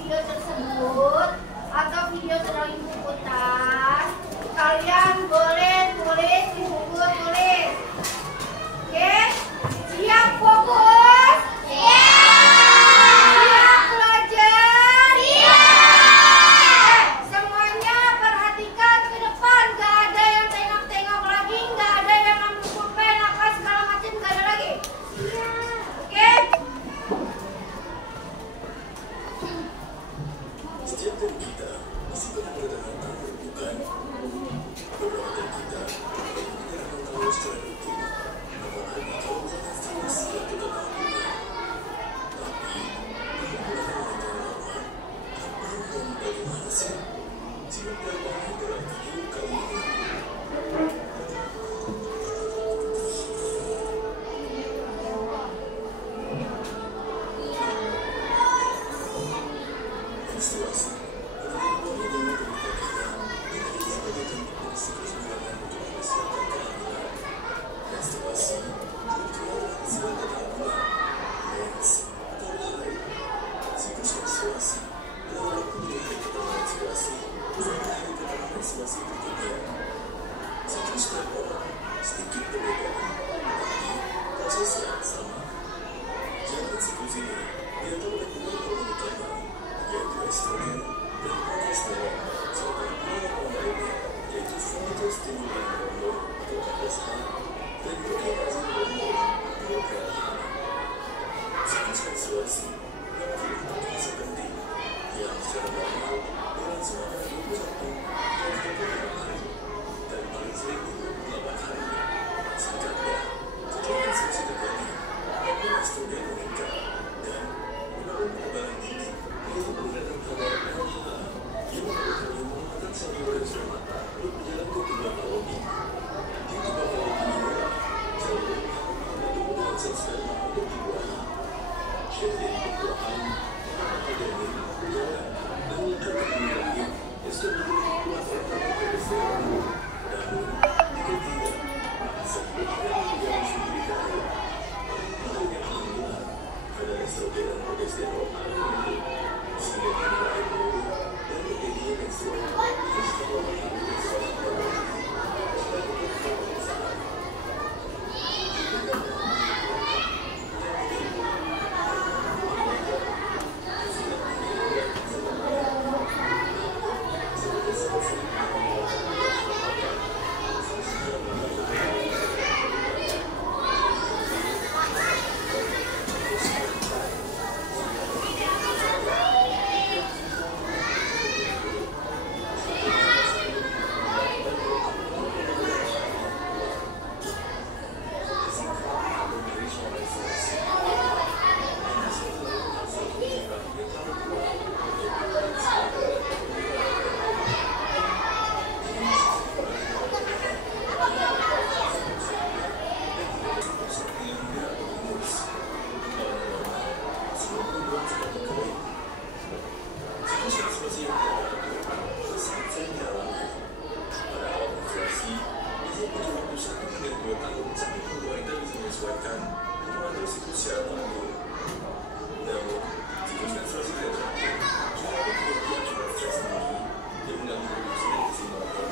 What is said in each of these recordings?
video tersebut atau video sedang ibu putar, kalian boleh tulis di buku tulis. Oke, siap fokus? Siap belajar? Siap. Semuanya perhatikan ke depan, gak ada yang tengok-tengok lagi, gak ada yang ambil pulpen apa segala macam, gak ada lagi. Oke? Setiap dari kita pasti pernah berdengar tahu, bukan? Beberapa dari kita mendengar tahu secara rutin, apalagi kalau bukan stimulasi atau gangguan. Tapi belum pernah mendengar normal. Bagaimana sih? Simak pelajaran interaktif hidup kali ini. Menstruasi adalah hubungan yang menderita yang dimiliki sebagai bentuk dari siklus bulanan untuk mempersiapkan kehamilan. Menstruasi juga dikenal dengan istilah kata bulan, mens, atau haid. Siklus menstruasi adalah waktu dari hari pertama menstruasi sampai hari pertama menstruasi berikutnya. Siklus setiap orang sedikit berbeda, tetapi prosesnya sama. Jalankan siklus ini diatur oleh dua hormon utama, yaitu estrogen dan progesteron, serta hormon lainnya, yaitu follicle-stimulating hormone atau FSH dan luteinizing hormone atau LH. Siklus menstruasi memiliki 4 fase penting yang secara normal berlangsung antara 21 dan 35 hari dan paling sering 28 hari. Singkatnya, setelah menstruasi terjadi, hormon estrogen meningkat dan hormon kekebalan tinggi yaitu peningkatan kadar LH yang memerlukan penguatan sel organisme mata untuk berjalan ke tubuh patologi. Di tubuh patologi inilah sel berlebihan bertemu dengan sel sperma untuk dibuahi. Sel dari pembuahan mengangkat janin berjalan dan melekat ke tubuh rahim yang sudah memiliki kekuatan hormon progesteron. Namun, jika tidak, maka sel tidak akan berjalan sendiri ke dalam. Makanya alhamdulillah, kadar estrogen dan progesteron akan menurun sehingga kandungan air menurun dan terjadinya menstruasi yang setelah mengalami menstruasi normal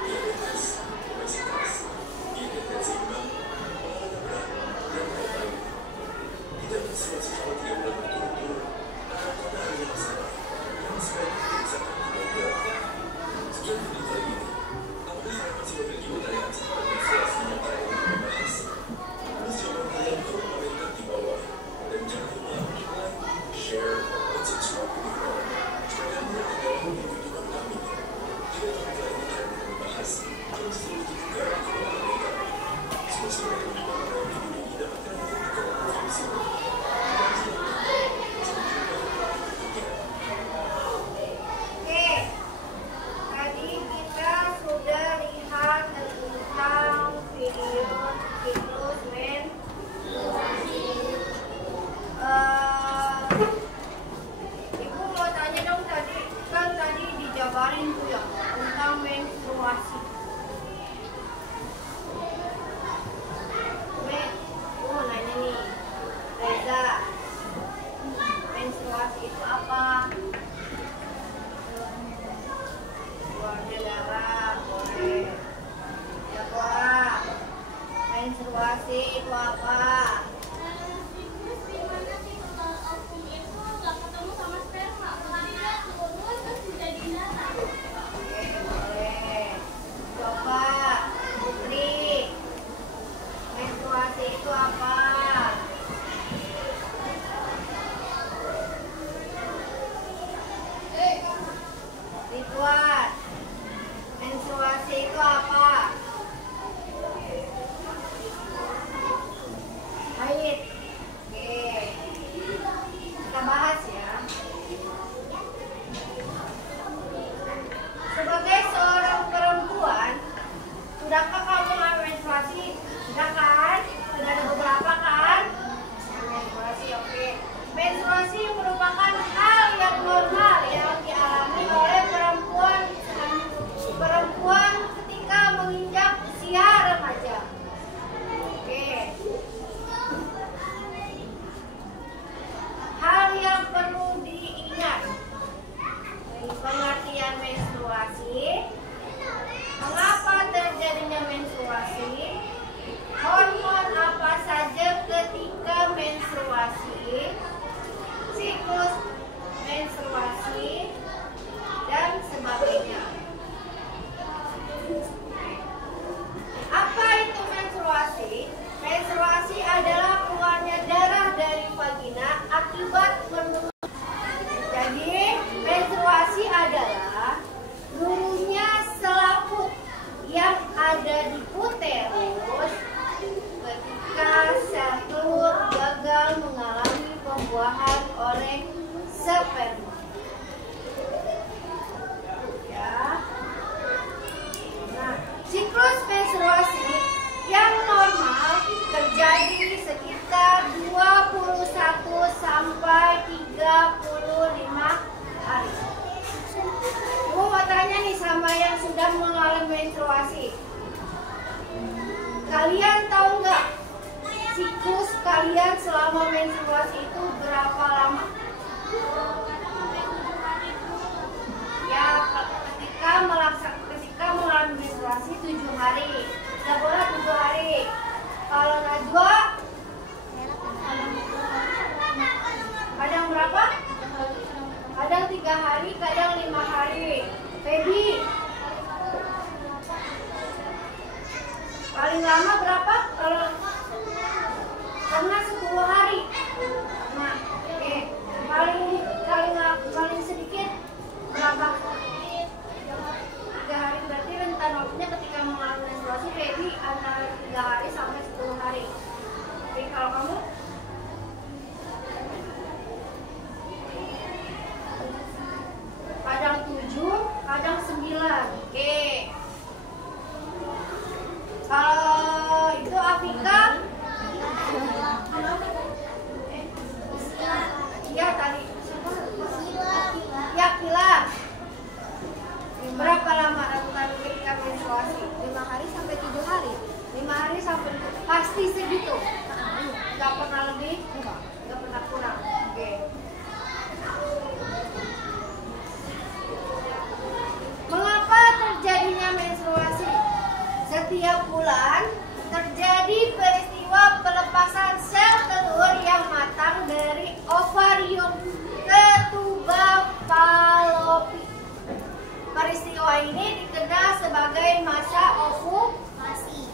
ini harus dilakukan pemeriksaan. Tindakan menstruasi selama 3 bulan berturut-turut akan pada hari yang sama. menstruasi merupakan hal yang normal yang dialami oleh perempuan ketika menginjak usia remaja. Oke. Hal yang perlu diingat dari pengertian menstruasi, mengapa terjadinya menstruasi, hormon apa saja ketika menstruasi, siklus menstruasi, dan sebagainya. Apa itu menstruasi? Menstruasi adalah keluarnya darah dari vagina akibat menurun. Jadi, menstruasi adalah turunnya selaput yang ada di uterus ketika sel telur gagal mengalami pembuahan oleh sperma. Ya. Nah, siklus menstruasi yang normal terjadi sekitar 21 sampai 35 hari. Ibu mau tanya nih sama yang sudah mengalami menstruasi. Kalian tahu nggak siklus kalian selama menstruasi itu berapa lama? Ya, ketika mengalami menstruasi 7 hari. Deborah 7 hari. Kalau Najwa kadang berapa? Kadang 3 hari, kadang 5 hari. Feby paling lama berapa? Kalau pernah 10 hari. Nah, paling sedikit berapa? 3 hari. Berarti rentan waktunya ketika mengalami menstruasi Feby antara 3 hari sampai 10 hari. Oke, kalau kamu? Kadang 7, kadang 9. Oke. Kalau itu Afrika, iya tadi. Ya, Kila. Berapa lama rentan ketika menstruasi? 5 hari sampai 7 hari. 5 hari sampai pasti segitu. Gak pernah lebih, gak pernah kurang. Oke. Mengapa terjadinya menstruasi? Setiap bulan terjadi peristiwa pelepasan sel telur yang matang dari ovarium ke tuba Fallopi. Peristiwa ini dikenal sebagai masa ovulasi.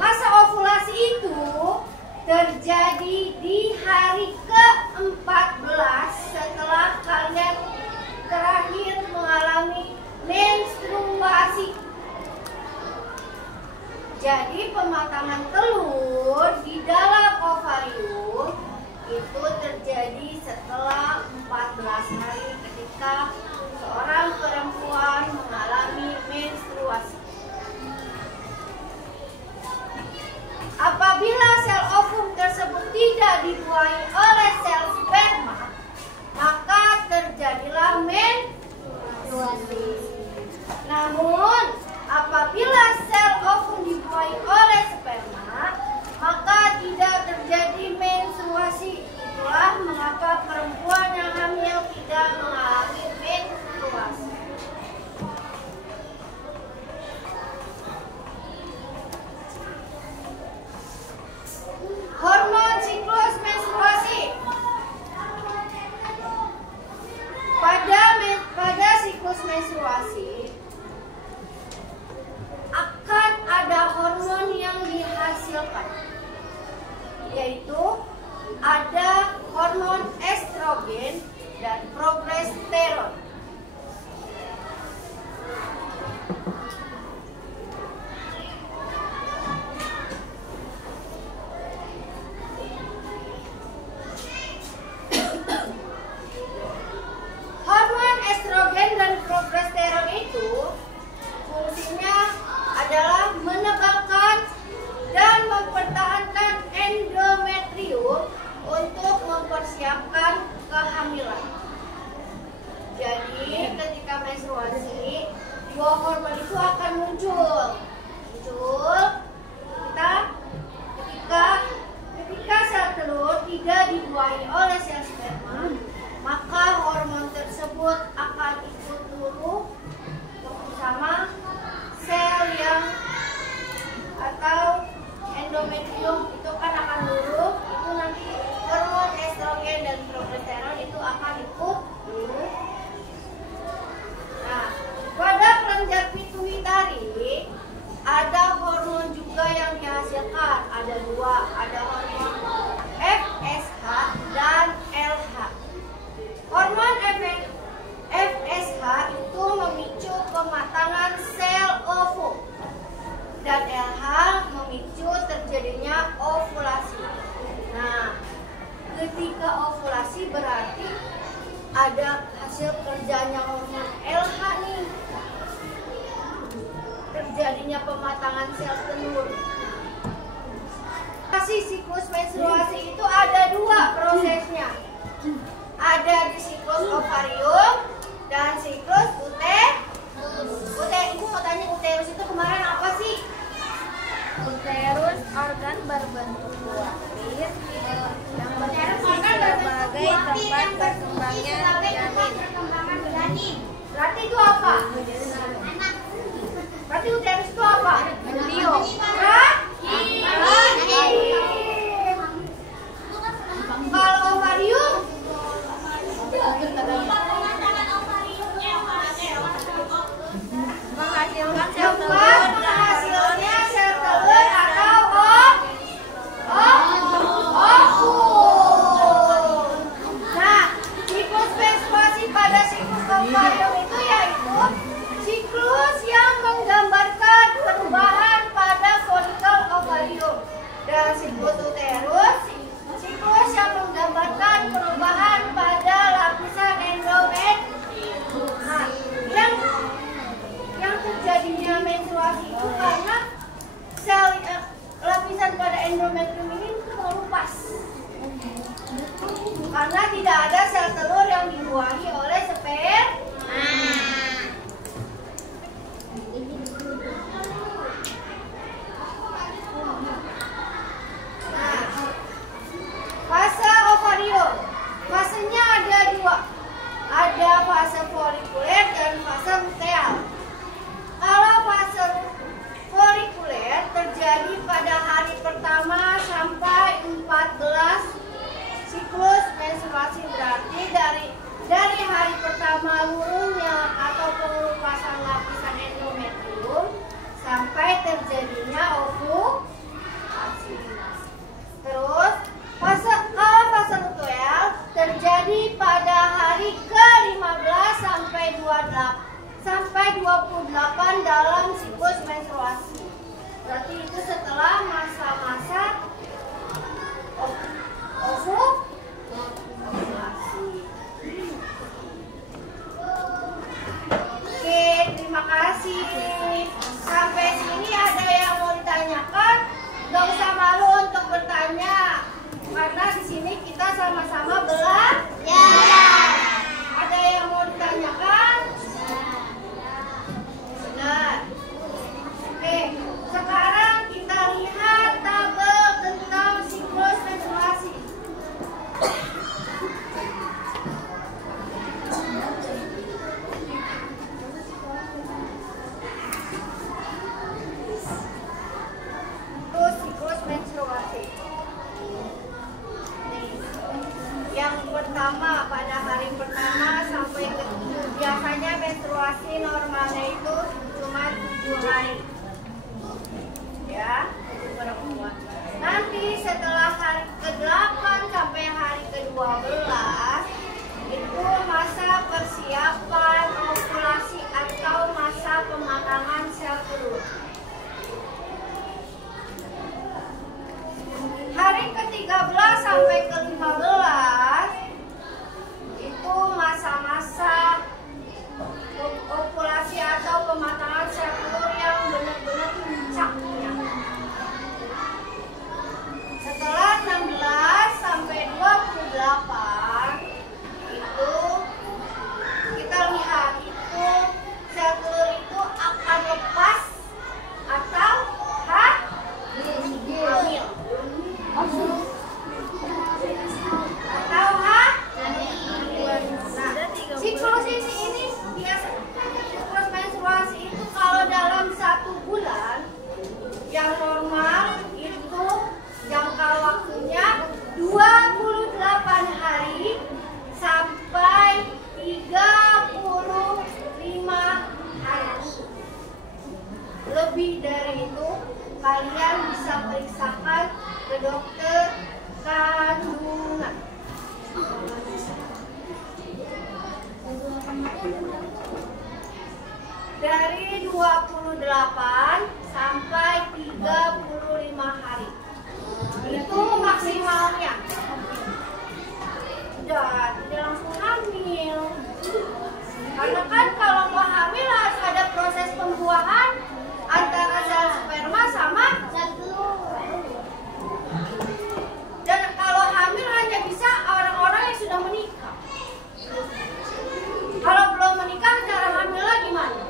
Masa ovulasi itu terjadi di hari ke-14 setelah kalian terakhir mengalami menstruasi. Jadi pematangan telur di dalam ovarium itu terjadi setelah 14 hari ketika seorang perempuan mengalami menstruasi. Apabila sel ovum tersebut tidak dibuahi oleh sel sperma, maka terjadilah menstruasi. Namun, apabila sel ovum dibuahi oleh sperma, maka tidak terjadi menstruasi. Itulah mengapa perempuan yang hamil tidak mengalami menstruasi. Hormon siklus menstruasi. Pada siklus menstruasi akan ada hormon yang dihasilkan, yaitu ada hormon estrogen dan progesteron. Hormon estrogen dan progesteron itu fungsinya adalah menebalkan dan mempertahankan endometrium untuk mempersiapkan akan kehamilan. Jadi ketika menstruasi, dua hormon itu akan muncul. Ketika sel telur tidak dibuahi oleh sel sperma, maka hormon tersebut akan ikut tumbuh bersama sel yang atau endometrium itu kan akan tumbuh. Itu nanti hormon estrogen dan progesteron itu akan ikut tumbuh. Nah, pada kelenjar pituitari ada hormon juga yang dihasilkan. Ada dua, ada hormon FSH dan LH. Hormon FSH itu memicu pematangan sel ovum dan LH memicu terjadinya ovulasi. Nah, ketika ovulasi berarti ada hasil kerjanya hormon LH nih. Terjadinya pematangan sel telur. Siklus menstruasi itu ada dua prosesnya. Ada di siklus ovarium dan siklus uterus. Ibu mau tanya uterus itu kemarin apa sih? Uterus organ berbentuk buahir yang berfungsi sebagai tempat berkembangnya janin. Berarti itu apa? Berarti uterus itu apa? Embrium. Kalau ovarium menghasilkan sel telur tempat hasilnya sel telur atau ovum. Nah, siklus menstruasi pada siklus ovarium itu yaitu siklus yang menggambarkan perubahan pada folikel ovarium, dan siklus uterus siklus yang menggambarkan perubahan pada lapisan endometrium. Nah, yang terjadinya menstruasi itu karena sel lapisan pada endometrium ini mengelupas karena tidak ada sel telur yang dibuahi oleh sperma. Nah, fase ovarium, fasenya ada dua, ada fase folikuler dan fase luteal. Kalau fase folikuler terjadi pada hari pertama sampai 14 siklus menstruasi, berarti dari hari pertama luruhnya atau pengelupasan lapisan endometrium sampai terjadinya ovulasi. Terus kalau fase luteal terjadi pada hari ke-15 sampai 28 dalam siklus menstruasi. Berarti itu setelah masa-masa ovulasi. Oke, terima kasih. Sampai sini ada yang mau ditanyakan? Gak usah malu untuk bertanya, karena di sini kita sama-sama belajar. Ada yang mau ditanyakan? Benar. Oke, sekarang kita lihat tabel tentang siklus menstruasi. Siklus menstruasi. Yang pertama, pada hari pertama sampai ke 7, biasanya menstruasi normalnya itu cuma 7 hari. Ya, itu perempuan. Nanti setelah hari ke-8 sampai hari ke-12 itu masa persiapan ovulasi atau masa pematangan sel telur. Hari ke-13 sampai ke-15 itu masa-masa ovulasi atau pematangan sel telur yang benar-benar puncaknya. Setelah 16 sampai 28 sampai 35 hari. Itu maksimalnya. Tidak langsung hamil. Karena kan kalau mau hamil harus ada proses pembuahan antara sel sperma sama sel telur. Dan kalau hamil hanya bisa orang-orang yang sudah menikah. Kalau belum menikah, cara hamilnya gimana?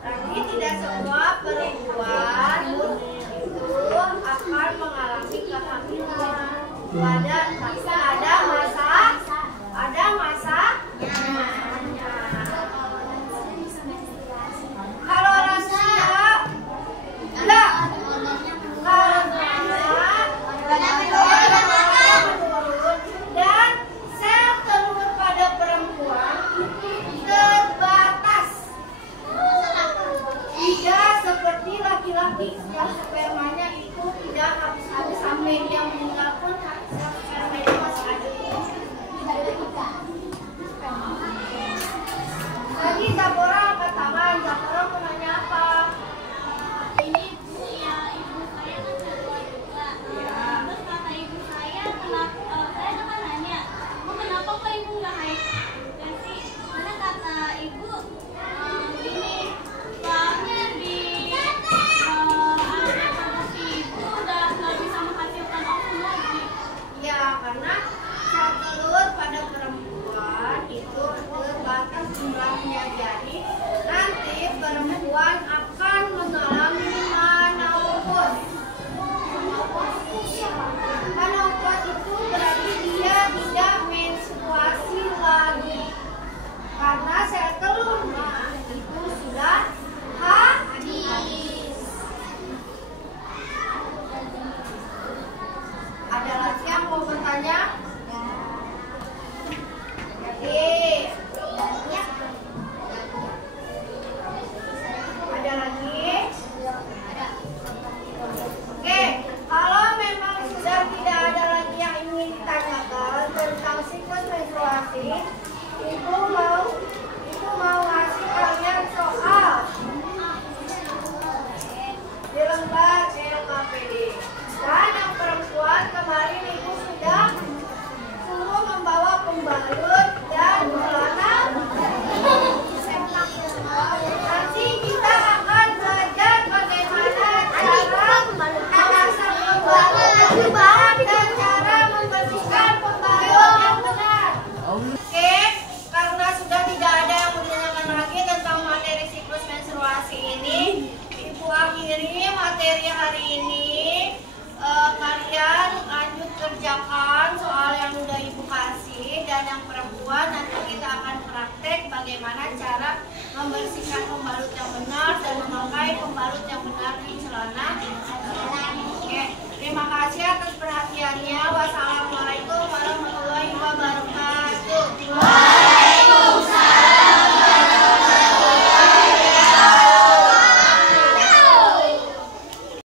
Berarti tidak semua perempuan itu akan mengalami kehamilan. Ada masanya. Kalau lansia, enggak. Dan sel telur pada perempuan itu terbatas. Tidak seperti laki-laki yang spermanya itu tidak habis sampai dia meninggal pun sel sperma itu masih ada. Lagi Zabora angkat tangan. Zabora mau nanya apa? Ini Bu, ya ibu saya kan keluar juga. Terus kata ibu saya, saya kan nanya, Bu kenapa kok ibu nggak haid? Dan sih, karena kata ibu gini, soalnya di anak reproduksi ibu udah nggak bisa menghasilkan ovum lagi. Ya, karena sel telur pada perempuan itu terbatas jumlahnya. Jadi nanti perempuan akan mengalami menopause. Menopause itu berarti dia tidak menstruasi lagi karena sel telurnya itu sudah habis. Ada lagi yang mau bertanya? Jadi, ada lagi? Oke, kalau memang sudah tidak ada lagi yang ingin ditanyakan tentang siklus menstruasi, ibu mau ngasih kalian soal di lembar LKPD. Dan yang perempuan kemarin ibu sudah suruh membawa pembalut dan celana. Nanti kita akan belajar bagaimana cara memasang pembalut dan cara membersihkan pembalut yang benar. Oke, karena sudah tidak ada yang menanyakan lagi tentang materi siklus menstruasi ini, ibu akhiri materi hari ini. Kalian lanjut kerjakan soal yang udah ibu kasih, dan yang perempuan nanti kita akan praktek bagaimana cara membersihkan pembalut yang benar dan memakai pembalut yang benar di celana. Oke, terima kasih atas perhatiannya. Wassalamualaikum.